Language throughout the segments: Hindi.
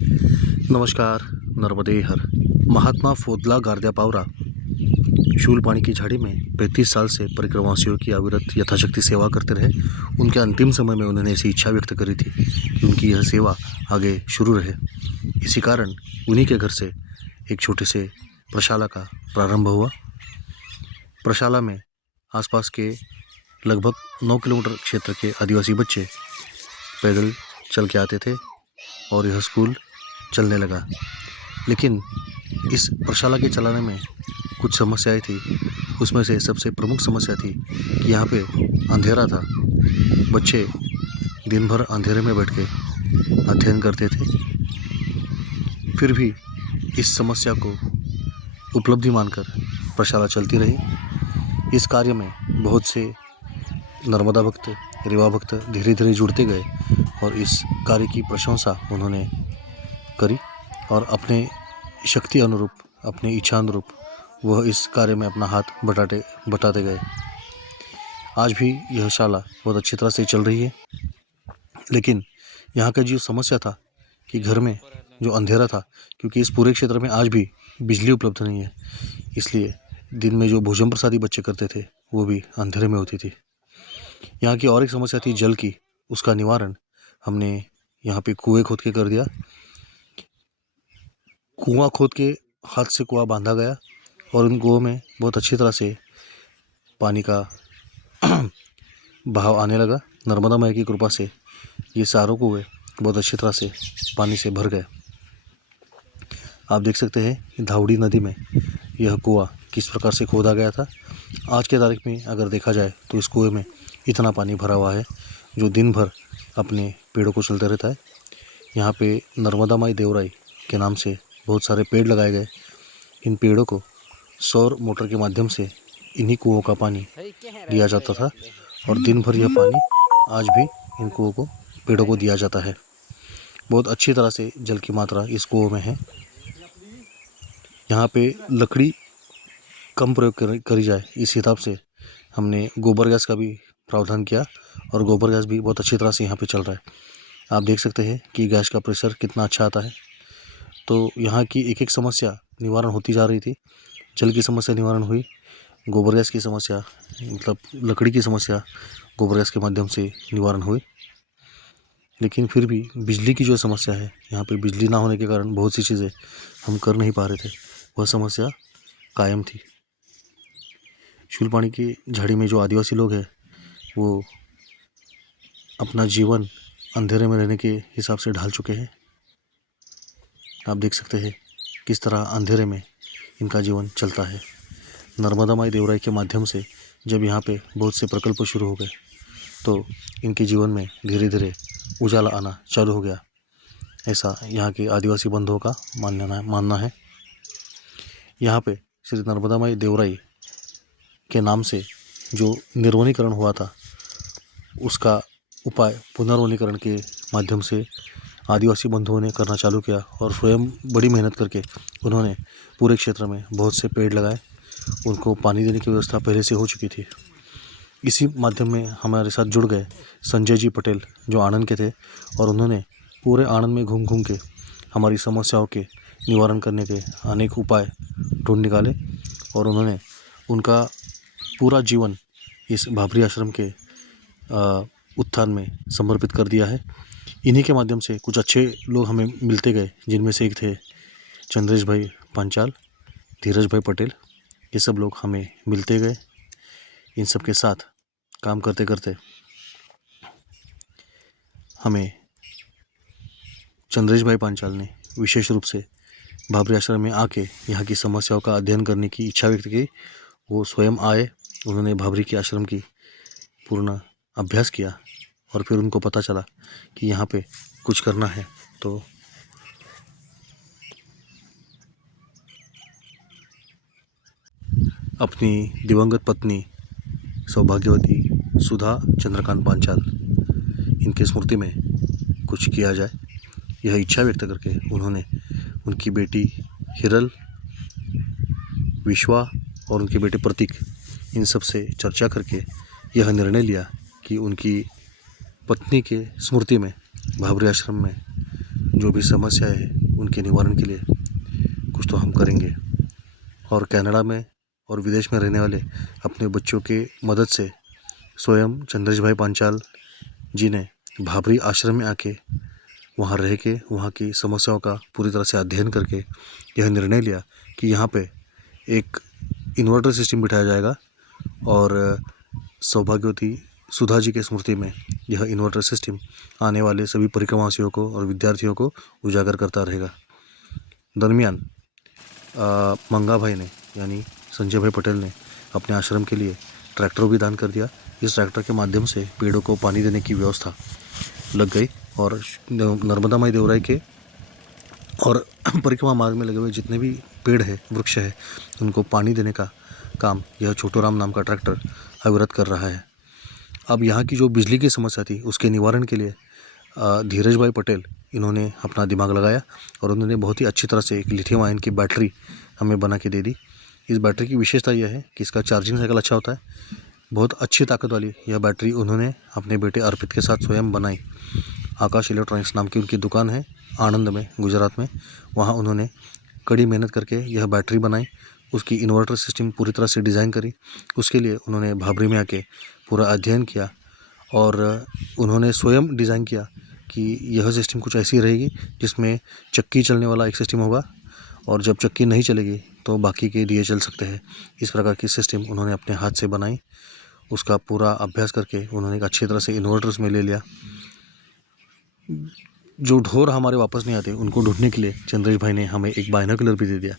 नमस्कार। नर्मदे हर। महात्मा फोदला गार्दिया पावरा शूलपाणी की झाड़ी में 35 साल से परिक्रमावासियों की अविरत यथाशक्ति सेवा करते रहे। उनके अंतिम समय में उन्होंने ऐसी इच्छा व्यक्त करी थी कि उनकी यह सेवा आगे शुरू रहे। इसी कारण उन्हीं के घर से एक छोटे से प्रशाला का प्रारंभ हुआ। प्रशाला में आसपास के लगभग 9 किलोमीटर क्षेत्र के आदिवासी बच्चे पैदल चल के आते थे और यह स्कूल चलने लगा। लेकिन इस प्रशाला के चलाने में कुछ समस्याएं थी। उसमें से सबसे प्रमुख समस्या थी कि यहाँ पे अंधेरा था। बच्चे दिन भर अंधेरे में बैठ के अध्ययन करते थे। फिर भी इस समस्या को उपलब्धि मानकर प्रशाला चलती रही। इस कार्य में बहुत से नर्मदा भक्त, रेवा भक्त धीरे धीरे जुड़ते गए और इस कार्य की प्रशंसा उन्होंने करी और अपने शक्ति अनुरूप, अपनी इच्छा अनुरूप वह इस कार्य में अपना हाथ बटाते गए। आज भी यह शाला बहुत अच्छी तरह से चल रही है। लेकिन यहाँ का जो समस्या था कि घर में जो अंधेरा था, क्योंकि इस पूरे क्षेत्र में आज भी बिजली उपलब्ध नहीं है, इसलिए दिन में जो भोजन प्रसादी बच्चे करते थे वो भी अंधेरे में होती थी। यहाँ की और एक समस्या थी जल की। उसका निवारण हमने यहाँ पे कुएं खोद के कर दिया। कुआं खोद के हाथ से कुआं बांधा गया और उन कुओं में बहुत अच्छी तरह से पानी का बहाव आने लगा। नर्मदा मैया की कृपा से ये सारों कुएं बहुत अच्छी तरह से पानी से भर गए। आप देख सकते हैं कि धावड़ी नदी में यह कुआं किस प्रकार से खोदा गया था। आज के तारीख में अगर देखा जाए तो इस कुएं में इतना पानी भरा हुआ है जो दिन भर अपने पेड़ों को चलते रहता है। यहाँ पे नर्मदा माई देवराई के नाम से बहुत सारे पेड़ लगाए गए। इन पेड़ों को सौर मोटर के माध्यम से इन्हीं कुओं का पानी दिया जाता था और दिन भर यह पानी आज भी इन कुओं को, पेड़ों को दिया जाता है। बहुत अच्छी तरह से जल की मात्रा इस कुओं में है। यहाँ पे लकड़ी कम प्रयोग करी जाए, इस हिसाब से हमने गोबर गैस का भी प्रावधान किया और गोबर गैस भी बहुत अच्छी तरह से यहाँ पे चल रहा है। आप देख सकते हैं कि गैस का प्रेशर कितना अच्छा आता है। तो यहाँ की एक एक समस्या निवारण होती जा रही थी। जल की समस्या निवारण हुई, गोबर गैस की समस्या, मतलब लकड़ी की समस्या गोबर गैस के माध्यम से निवारण हुई। लेकिन फिर भी बिजली की जो समस्या है, यहाँ पे बिजली ना होने के कारण बहुत सी चीज़ें हम कर नहीं पा रहे थे, वह समस्या कायम थी। शूलपाणी की झाड़ी में जो आदिवासी लोग हैं वो अपना जीवन अंधेरे में रहने के हिसाब से ढाल चुके हैं। आप देख सकते हैं किस तरह अंधेरे में इनका जीवन चलता है। नर्मदा माई देवराई के माध्यम से जब यहाँ पे बहुत से प्रकल्प शुरू हो गए तो इनके जीवन में धीरे धीरे उजाला आना चालू हो गया, ऐसा यहाँ के आदिवासी बंधुओं का मानना है। यहाँ पे श्री नर्मदा माई देवराई के नाम से जो निर्वनीकरण हुआ था, उसका उपाय पुनर्वनीकरण के माध्यम से आदिवासी बंधुओं ने करना चालू किया और स्वयं बड़ी मेहनत करके उन्होंने पूरे क्षेत्र में बहुत से पेड़ लगाए। उनको पानी देने की व्यवस्था पहले से हो चुकी थी। इसी माध्यम में हमारे साथ जुड़ गए संजय जी पटेल, जो आनंद के थे, और उन्होंने पूरे आनंद में घूम घूम के हमारी समस्याओं के निवारण करने के अनेक उपाय ढूंढ निकाले और उन्होंने उनका पूरा जीवन इस भाभरी आश्रम के उत्थान में समर्पित कर दिया है। इन्हीं के माध्यम से कुछ अच्छे लोग हमें मिलते गए, जिनमें से एक थे चंद्रेश भाई पांचाल, धीरज भाई पटेल। ये सब लोग हमें मिलते गए। इन सब के साथ काम करते करते हमें चंद्रेश भाई पांचाल ने विशेष रूप से भाभरी आश्रम में आके यहाँ की समस्याओं का अध्ययन करने की इच्छा व्यक्त की। वो स्वयं आए, उन्होंने भाभरी के आश्रम की पूर्ण अभ्यास किया और फिर उनको पता चला कि यहाँ पे कुछ करना है। तो अपनी दिवंगत पत्नी सौभाग्यवती सुधा चंद्रकांत पांचाल, इनके स्मृति में कुछ किया जाए, यह इच्छा व्यक्त करके उन्होंने उनकी बेटी हिरल, विश्वा और उनके बेटे प्रतीक, इन सब से चर्चा करके यह निर्णय लिया कि उनकी पत्नी के स्मृति में भाभरी आश्रम में जो भी समस्याएं हैं उनके निवारण के लिए कुछ तो हम करेंगे। और कनाडा में और विदेश में रहने वाले अपने बच्चों के मदद से स्वयं चंद्रेश भाई पांचाल जी ने भाबरी आश्रम में आके वहाँ रह के वहाँ की समस्याओं का पूरी तरह से अध्ययन करके यह निर्णय लिया कि यहाँ पे एक इन्वर्टर सिस्टम बिठाया जाएगा और सौभाग्यवती सुधा जी के स्मृति में यह इन्वर्टर सिस्टम आने वाले सभी परिक्रमावासियों को और विद्यार्थियों को उजागर करता रहेगा। दरमियान मंगा भाई ने यानी संजय भाई पटेल ने अपने आश्रम के लिए ट्रैक्टर भी दान कर दिया। इस ट्रैक्टर के माध्यम से पेड़ों को पानी देने की व्यवस्था लग गई और नर्मदा माई देवराई के और परिक्रमा मार्ग में लगे हुए जितने भी पेड़ है वृक्ष है उनको पानी देने का काम यह छोटूराम नाम का ट्रैक्टर अविरत कर रहा है। अब यहाँ की जो बिजली की समस्या थी उसके निवारण के लिए धीरज भाई पटेल इन्होंने अपना दिमाग लगाया और उन्होंने बहुत ही अच्छी तरह से एक लिथियम आयन की बैटरी हमें बना के दे दी। इस बैटरी की विशेषता यह है कि इसका चार्जिंग साइकिल अच्छा होता है। बहुत अच्छी ताकत वाली यह बैटरी उन्होंने अपने बेटे अर्पित के साथ स्वयं बनाई। आकाश इलेक्ट्रॉनिक्स नाम की उनकी दुकान है आणंद में गुजरात में, वहाँ उन्होंने कड़ी मेहनत करके यह बैटरी बनाई। उसकी इन्वर्टर सिस्टम पूरी तरह से डिज़ाइन करी। उसके लिए उन्होंने भाबरी में आके पूरा अध्ययन किया और उन्होंने स्वयं डिज़ाइन किया कि यह सिस्टम कुछ ऐसी रहेगी जिसमें चक्की चलने वाला एक सिस्टम होगा और जब चक्की नहीं चलेगी तो बाकी के दिए चल सकते हैं। इस प्रकार की सिस्टम उन्होंने अपने हाथ से बनाई। उसका पूरा अभ्यास करके उन्होंने एक अच्छी तरह से इन्वर्टर्स में ले लिया। जो ढोर हमारे वापस नहीं आते उनको ढूंढने के लिए चंद्रेश भाई ने हमें एक बाइनोकुलर भी दे दिया।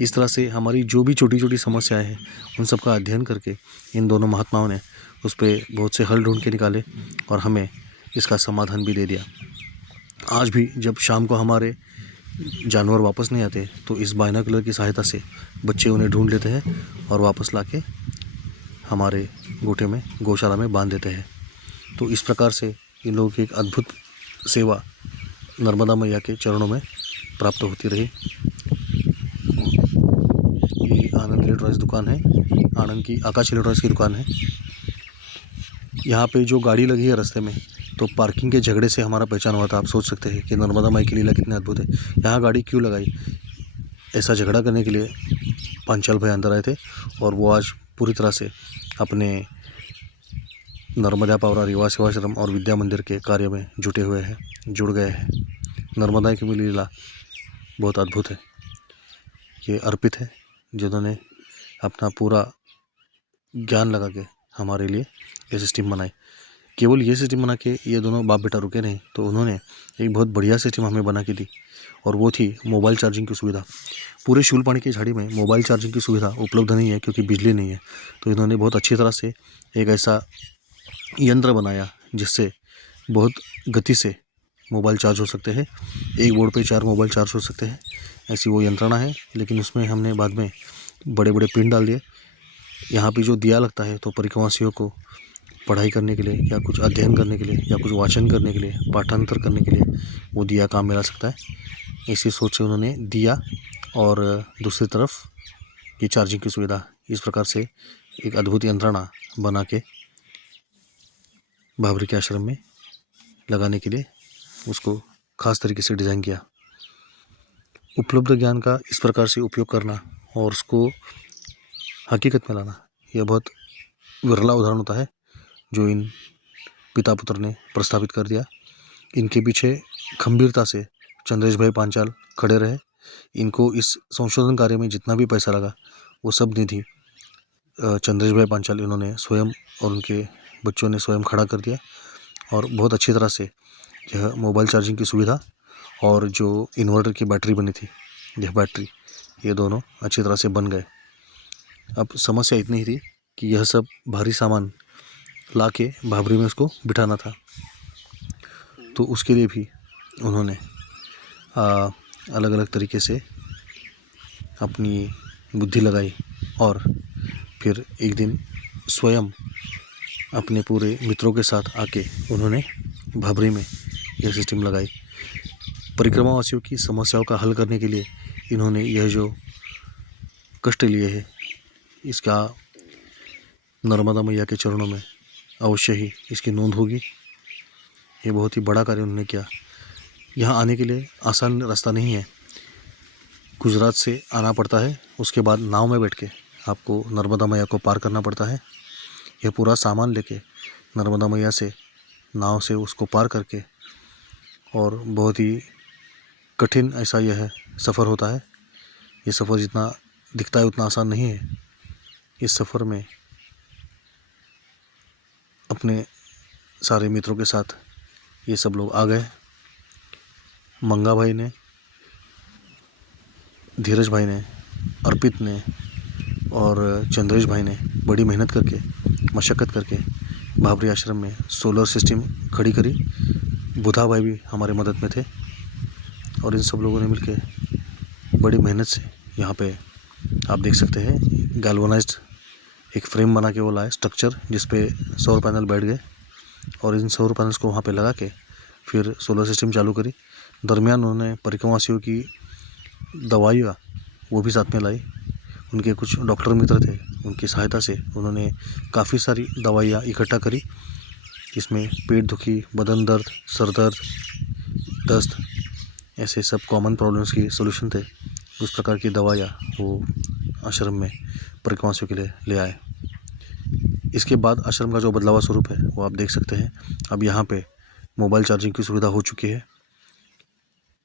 इस तरह से हमारी जो भी छोटी छोटी समस्याएं हैं उन सब का अध्ययन करके इन दोनों महात्माओं ने उस पर बहुत से हल ढूंढ के निकाले और हमें इसका समाधान भी दे दिया। आज भी जब शाम को हमारे जानवर वापस नहीं आते तो इस बाइनोकुलर की सहायता से बच्चे उन्हें ढूंढ लेते हैं और वापस लाके हमारे गोटे में गौशाला में बांध देते हैं। तो इस प्रकार से इन लोगों की एक अद्भुत सेवा नर्मदा मैया के चरणों में प्राप्त होती रही। ये आनंद इलेक्ट्रॉनिक्स दुकान है, आनंद की आकाश इलेक्ट्रॉनिक्स की दुकान है। यहाँ पे जो गाड़ी लगी है रास्ते में तो पार्किंग के झगड़े से हमारा पहचान हुआ था। आप सोच सकते हैं कि नर्मदा माई की लीला कितनी अद्भुत है। यहाँ गाड़ी क्यों लगाई, ऐसा झगड़ा करने के लिए पांचाल भाई अंदर आए थे और वो आज पूरी तरह से अपने नर्मदा पावरा युवा सेवाश्रम और विद्या मंदिर के कार्य में जुड़ गए हैं। नर्मदा की लीला बहुत अद्भुत है। ये अर्पित है जिन्होंने अपना पूरा ज्ञान लगा के हमारे लिए ये सिस्टम बनाई। केवल ये सिस्टम बना के ये दोनों बाप बेटा रुके नहीं, तो उन्होंने एक बहुत बढ़िया सिस्टम हमें बना के दी और वो थी मोबाइल चार्जिंग की सुविधा। पूरे शूलपाणी की झाड़ी में मोबाइल चार्जिंग की सुविधा उपलब्ध नहीं है क्योंकि बिजली नहीं है। तो इन्होंने बहुत अच्छी तरह से एक ऐसा यंत्र बनाया जिससे बहुत गति से मोबाइल चार्ज हो सकते हैं। एक बोर्ड पे 4 मोबाइल चार्ज हो सकते हैं, ऐसी वो यंत्रणा है। लेकिन उसमें हमने बाद में बड़े बड़े पिन डाल दिए। यहाँ पे जो दिया लगता है तो परिक्रमावासियों को पढ़ाई करने के लिए या कुछ अध्ययन करने के लिए या कुछ वाचन करने के लिए, पाठांतर करने के लिए वो दिया काम में ला सकता है। इसी सोच से उन्होंने दिया और दूसरी तरफ ये चार्जिंग की सुविधा, इस प्रकार से एक अद्भुत यंत्रणा बना के भाबरी के आश्रम में लगाने के लिए उसको खास तरीके से डिज़ाइन किया। उपलब्ध ज्ञान का इस प्रकार से उपयोग करना और उसको हकीकत में लाना, यह बहुत विरला उदाहरण होता है जो इन पिता पुत्र ने प्रस्तावित कर दिया। इनके पीछे खंभीरता से चंद्रेश भाई पांचाल खड़े रहे। इनको इस संशोधन कार्य में जितना भी पैसा लगा वो सब निधि चंद्रेश भाई पांचाल इन्होंने स्वयं और उनके बच्चों ने स्वयं खड़ा कर दिया और बहुत अच्छी तरह से यह मोबाइल चार्जिंग की सुविधा और जो इन्वर्टर की बैटरी बनी थी, यह बैटरी, ये दोनों अच्छी तरह से बन गए। अब समस्या इतनी ही थी कि यह सब भारी सामान ला के भाबरी में उसको बिठाना था। तो उसके लिए भी उन्होंने अलग अलग तरीके से अपनी बुद्धि लगाई और फिर एक दिन स्वयं अपने पूरे मित्रों के साथ आके उन्होंने भाबरी में यह सिस्टम लगाई। परिक्रमावासियों की समस्याओं का हल करने के लिए इन्होंने यह जो कष्ट लिए हैं इसका नर्मदा मैया के चरणों में अवश्य ही इसकी नोंद होगी। ये बहुत ही बड़ा कार्य उन्होंने किया। यहाँ आने के लिए आसान रास्ता नहीं है, गुजरात से आना पड़ता है, उसके बाद नाव में बैठ के आपको नर्मदा मैया को पार करना पड़ता है। यह पूरा सामान लेके नर्मदा मैया से नाव से उसको पार करके, और बहुत ही कठिन ऐसा यह सफ़र होता है। ये सफ़र जितना दिखता है उतना आसान नहीं है। इस सफ़र में अपने सारे मित्रों के साथ ये सब लोग आ गए। मंगा भाई ने, धीरज भाई ने, अर्पित ने और चंद्रेश भाई ने बड़ी मेहनत करके, मशक्क़त करके भाबरी आश्रम में सोलर सिस्टम खड़ी करी। बुधा भाई भी हमारे मदद में थे और इन सब लोगों ने मिलके बड़ी मेहनत से यहाँ पे आप देख सकते हैं गैल्वनाइज्ड एक फ्रेम बना के वो लाए स्ट्रक्चर, जिस पे सौर पैनल बैठ गए और इन सौर पैनल्स को वहाँ पे लगा के फिर सोलर सिस्टम चालू करी। दरमियान उन्होंने परिक्रमावासियों की दवाइयाँ वो भी साथ में लाई। उनके कुछ डॉक्टर मित्र थे, उनकी सहायता से उन्होंने काफ़ी सारी दवाइयाँ इकट्ठा करी, जिसमें पेट दुखी, बदन दर्द, सर दर्द, दस्त, ऐसे सब कॉमन प्रॉब्लम्स की सोल्यूशन थे। उस प्रकार की दवाइयाँ वो आश्रम में परिक्रमावासियों के लिए ले आए। इसके बाद आश्रम का जो बदलावा स्वरूप है वो आप देख सकते हैं। अब यहाँ पे मोबाइल चार्जिंग की सुविधा हो चुकी है।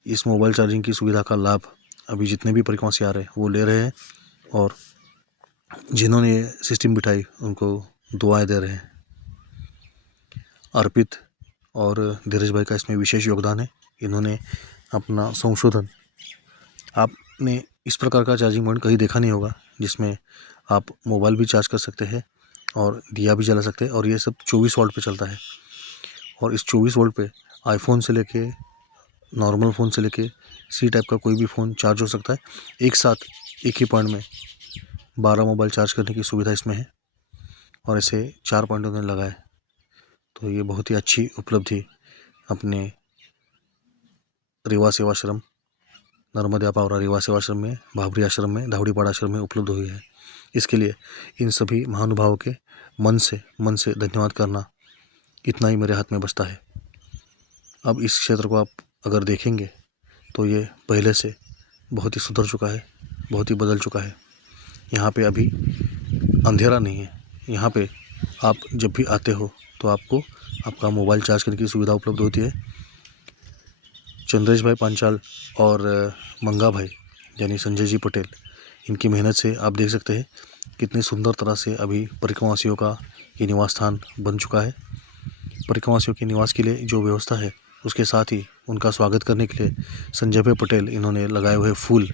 इस मोबाइल चार्जिंग की सुविधा का लाभ अभी जितने भी परिक्रमावासी आ रहे हैं वो ले रहे हैं, और जिन्होंने ये सिस्टम बिठाई उनको दुआएं दे रहे हैं। अर्पित और धीरज भाई का इसमें विशेष योगदान है। इन्होंने अपना संशोधन, आपने इस प्रकार का चार्जिंग पॉइंट कहीं देखा नहीं होगा जिसमें आप मोबाइल भी चार्ज कर सकते हैं और दिया भी जला सकते हैं, और ये सब 24 वोल्ट पे चलता है। और इस 24 वोल्ट पे आईफोन से लेके, नॉर्मल फ़ोन से लेके सी टाइप का कोई भी फ़ोन चार्ज हो सकता है। एक साथ एक ही पॉइंट में 12 मोबाइल चार्ज करने की सुविधा इसमें है, और ऐसे 4 पॉइंट उन्होंने लगाए। तो ये बहुत ही अच्छी उपलब्धि अपने रीवा सेवाश्रम, नर्मदा पावरा रीवा सेवाश्रम में, भाबरी आश्रम में, धावड़ीपाड़ा आश्रम में उपलब्ध हुई है। इसके लिए इन सभी महानुभावों के मन से धन्यवाद करना इतना ही मेरे हाथ में बचता है। अब इस क्षेत्र को आप अगर देखेंगे तो ये पहले से बहुत ही सुधर चुका है, बहुत ही बदल चुका है। यहाँ पे अभी अंधेरा नहीं है। यहाँ पे आप जब भी आते हो तो आपको आपका मोबाइल चार्ज करने की सुविधा उपलब्ध होती है। चंद्रेश भाई पांचाल और मंगा भाई यानी संजय जी पटेल, इनकी मेहनत से आप देख सकते हैं कितनी सुंदर तरह से अभी परिक्रमावासियों का ये निवास स्थान बन चुका है। परिक्रमावासियों के निवास के लिए जो व्यवस्था है, उसके साथ ही उनका स्वागत करने के लिए संजय भाई पटेल इन्होंने लगाए हुए फूल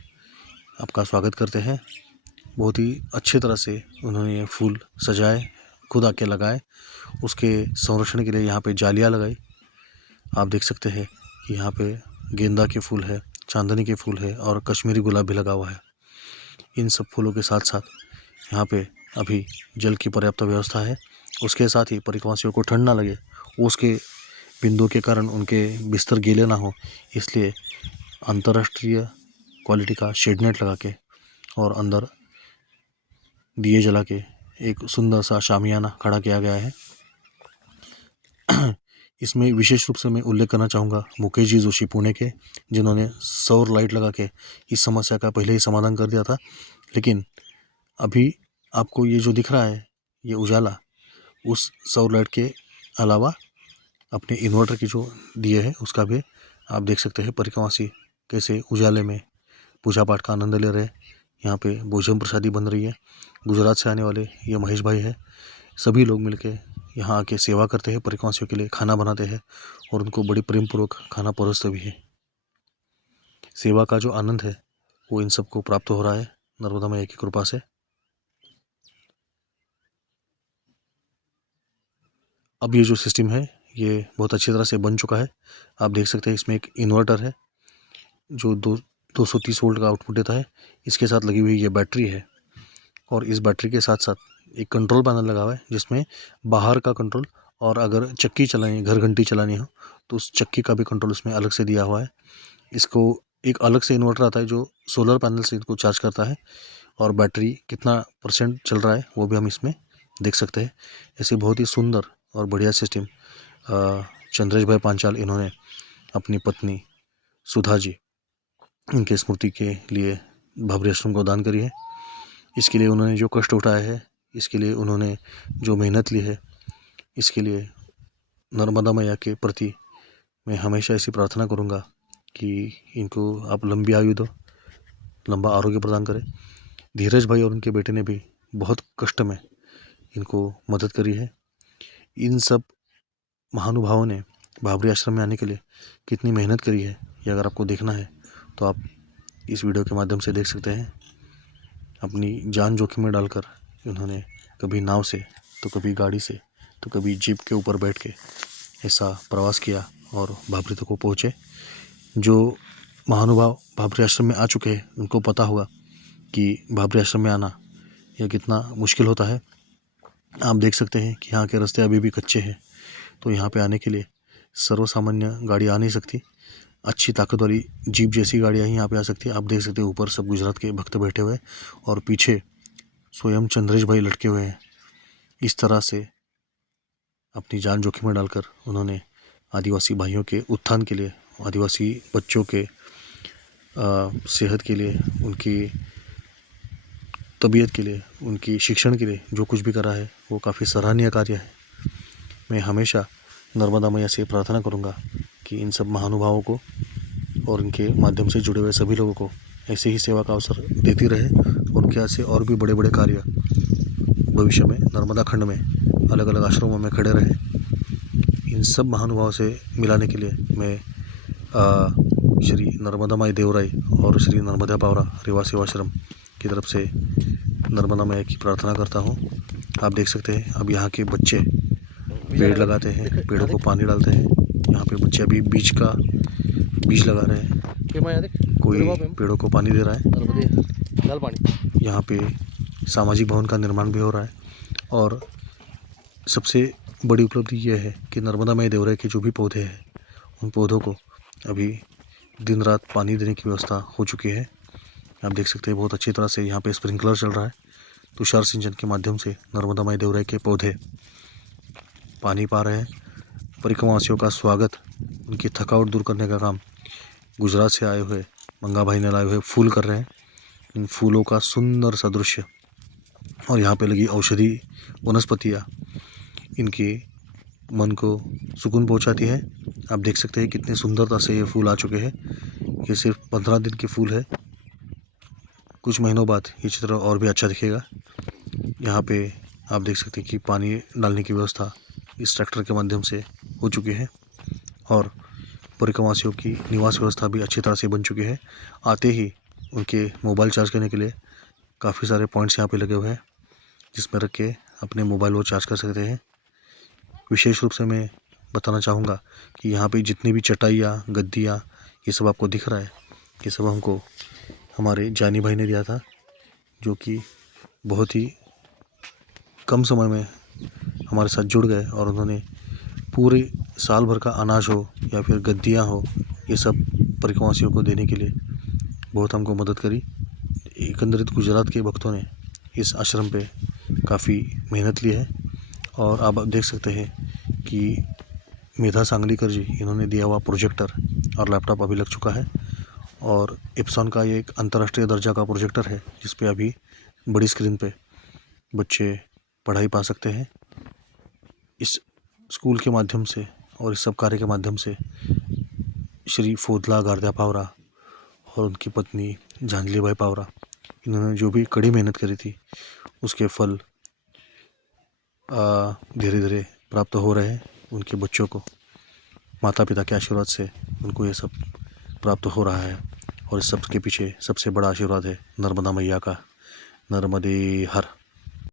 आपका स्वागत करते हैं। बहुत ही अच्छी तरह से उन्होंने ये फूल सजाए, खुद आके लगाए। उसके संरक्षण के लिए यहाँ पे जालियाँ लगाई। आप देख सकते हैं यहाँ पे गेंदा के फूल है, चांदनी के फूल है और कश्मीरी गुलाब भी लगा हुआ है। इन सब फूलों के साथ साथ यहाँ पे अभी जल की पर्याप्त व्यवस्था है। उसके साथ ही परिक्रमावासियों को ठंड ना लगे, उसके बिंदु के कारण उनके बिस्तर गीले ना हो, इसलिए अंतर्राष्ट्रीय क्वालिटी का शेड नेट लगा के और अंदर दिए जला के एक सुंदर सा शामियाना खड़ा किया गया है। इसमें विशेष रूप से मैं उल्लेख करना चाहूँगा मुकेश जी जोशी पुणे के, जिन्होंने सौर लाइट लगा के इस समस्या का पहले ही समाधान कर दिया था। लेकिन अभी आपको ये जो दिख रहा है ये उजाला, उस सौर लाइट के अलावा अपने इन्वर्टर की जो दिए है उसका भी आप देख सकते हैं परिक्रमावासी कैसे उजाले में पूजा पाठ का आनंद ले रहे हैं। यहाँ पे भोजन प्रसादी बन रही है। गुजरात से आने वाले ये महेश भाई है, सभी लोग मिलके यहाँ आके सेवा करते हैं, परिक्रमावासियों के लिए खाना बनाते हैं और उनको बड़ी प्रेम पूर्वक खाना परोसते भी है। सेवा का जो आनंद है वो इन सबको प्राप्त हो रहा है नर्मदा मैया की कृपा से। अब ये जो सिस्टम है ये बहुत अच्छी तरह से बन चुका है। आप देख सकते हैं इसमें एक इन्वर्टर है जो 230 वोल्ट का आउटपुट देता है। इसके साथ लगी हुई ये बैटरी है, और इस बैटरी के साथ साथ एक कंट्रोल पैनल लगा हुआ है जिसमें बाहर का कंट्रोल, और अगर चक्की चलानी, घर घंटी चलानी हो तो उस चक्की का भी कंट्रोल उसमें अलग से दिया हुआ है। इसको एक अलग से इन्वर्टर आता है जो सोलर पैनल से इसको चार्ज करता है, और बैटरी कितना % चल रहा है वो भी हम इसमें देख सकते हैं। ऐसे बहुत ही सुंदर और बढ़िया सिस्टम चंद्रेश भाई पांचाल इन्होंने अपनी पत्नी सुधा जी, इनके स्मृति के लिए भाबरी आश्रम को दान करी है। इसके लिए उन्होंने जो कष्ट उठाए हैं, इसके लिए उन्होंने जो मेहनत ली है, इसके लिए नर्मदा मैया के प्रति मैं हमेशा ऐसी प्रार्थना करूँगा कि इनको आप लंबी आयु दो, लंबा आरोग्य प्रदान करें। धीरज भाई और उनके बेटे ने भी बहुत कष्ट में इनको मदद करी है। इन सब महानुभावों ने भाबरी आश्रम में आने के लिए कितनी मेहनत करी है, ये अगर आपको देखना है तो आप इस वीडियो के माध्यम से देख सकते हैं। अपनी जान जोखिम में डालकर उन्होंने कभी नाव से, तो कभी गाड़ी से, तो कभी जीप के ऊपर बैठ के ऐसा प्रवास किया और भाबरी तक को पहुँचे। जो महानुभाव भाबरी आश्रम में आ चुके हैं उनको पता होगा कि भाबरी आश्रम में आना यह कितना मुश्किल होता है। आप देख सकते हैं कि यहाँ के रास्ते अभी भी कच्चे हैं, तो यहाँ पे आने के लिए सर्वसामान्य गाड़ी आ नहीं सकती। अच्छी ताकत वाली जीप जैसी गाड़ियाँ ही यहाँ पे आ सकती है। आप देख सकते हैं ऊपर सब गुजरात के भक्त बैठे हुए हैं और पीछे स्वयं चंद्रेश भाई लटके हुए हैं। इस तरह से अपनी जान जोखिम में डालकर उन्होंने आदिवासी भाइयों के उत्थान के लिए, आदिवासी बच्चों के सेहत के लिए, उनकी तबीयत के लिए, उनकी शिक्षण के लिए जो कुछ भी करा है वो काफ़ी सराहनीय कार्य है। मैं हमेशा नर्मदा मैया से प्रार्थना करूँगा कि इन सब महानुभावों को और इनके माध्यम से जुड़े हुए सभी लोगों को ऐसे ही सेवा का अवसर देती रहे और उनके ऐसे और भी बड़े बड़े कार्य भविष्य में नर्मदा खंड में अलग अलग आश्रमों में खड़े रहे। इन सब महानुभावों से मिलाने के लिए मैं श्री नर्मदा माई देवराई और श्री नर्मदा पावरा रेवा सेवाश्रम की तरफ से नर्मदा मैया की प्रार्थना करता हूँ। आप देख सकते हैं अब यहाँ के बच्चे पेड़ लगाते हैं, पेड़ों को पानी डालते हैं। यहाँ पे बच्चे अभी बीज लगा रहे हैं, कोई पेड़ों को पानी दे रहा है। यहाँ पे सामाजिक भवन का निर्माण भी हो रहा है और सबसे बड़ी उपलब्धि यह है कि नर्मदा मैया देवराई के जो भी पौधे हैं उन पौधों को अभी दिन रात पानी देने की व्यवस्था हो चुकी है। आप देख सकते हैं बहुत अच्छी तरह से यहाँ पे स्प्रिंकलर चल रहा है। तुषार सिंचन के माध्यम से नर्मदा माई देवराई के पौधे पानी पा रहे हैं। परिक्रमावासियों का स्वागत, उनकी थकावट दूर करने का काम गुजरात से आए हुए मंगा भाई ने लाए हुए फूल कर रहे हैं। इन फूलों का सुंदर सा दृश्य और यहाँ पे लगी औषधि वनस्पतियाँ इनके मन को सुकून पहुँचाती है। आप देख सकते हैं कितने सुंदरता से ये फूल आ चुके हैं। ये सिर्फ 15 दिन के फूल है, कुछ महीनों बाद ये चित्र और भी अच्छा दिखेगा। यहाँ पे आप देख सकते हैं कि पानी डालने की व्यवस्था इस ट्रैक्टर के माध्यम से हो चुकी है और परिक्रमावासियों की निवास व्यवस्था भी अच्छी तरह से बन चुकी है। आते ही उनके मोबाइल चार्ज करने के लिए काफ़ी सारे पॉइंट्स यहाँ पे लगे हुए हैं जिसमें रख के अपने मोबाइल वो चार्ज कर सकते हैं। विशेष रूप से मैं बताना चाहूँगा कि यहाँ पे जितनी भी चटाइयाँ, गद्दियाँ, ये सब आपको दिख रहा है, ये सब हमको हमारे जानी भाई ने दिया था, जो कि बहुत ही कम समय में हमारे साथ जुड़ गए और उन्होंने पूरे साल भर का अनाज हो या फिर गद्दियाँ हो, ये सब परिक्रमावासियों को देने के लिए बहुत हमको मदद करी। एकंदरित गुजरात के भक्तों ने इस आश्रम पे काफ़ी मेहनत ली है और आप देख सकते हैं कि मेधा सांगलीकर जी, इन्होंने दिया हुआ प्रोजेक्टर और लैपटॉप अभी लग चुका है और एप्सॉन का ये एक अंतर्राष्ट्रीय दर्जा का प्रोजेक्टर है जिस पे अभी बड़ी स्क्रीन पे बच्चे पढ़ाई पा सकते हैं। इस स्कूल के माध्यम से और इस सब कार्य के माध्यम से श्री फोदला गारद्या पावरा और उनकी पत्नी झांझली भाई पावरा, इन्होंने जो भी कड़ी मेहनत करी थी उसके फल धीरे धीरे प्राप्त हो रहे हैं। उनके बच्चों को माता पिता के आशीर्वाद से उनको ये सब प्राप्त हो रहा है और इस सब के पीछे सबसे बड़ा आशीर्वाद है नर्मदा मैया का। नर्मदे हर।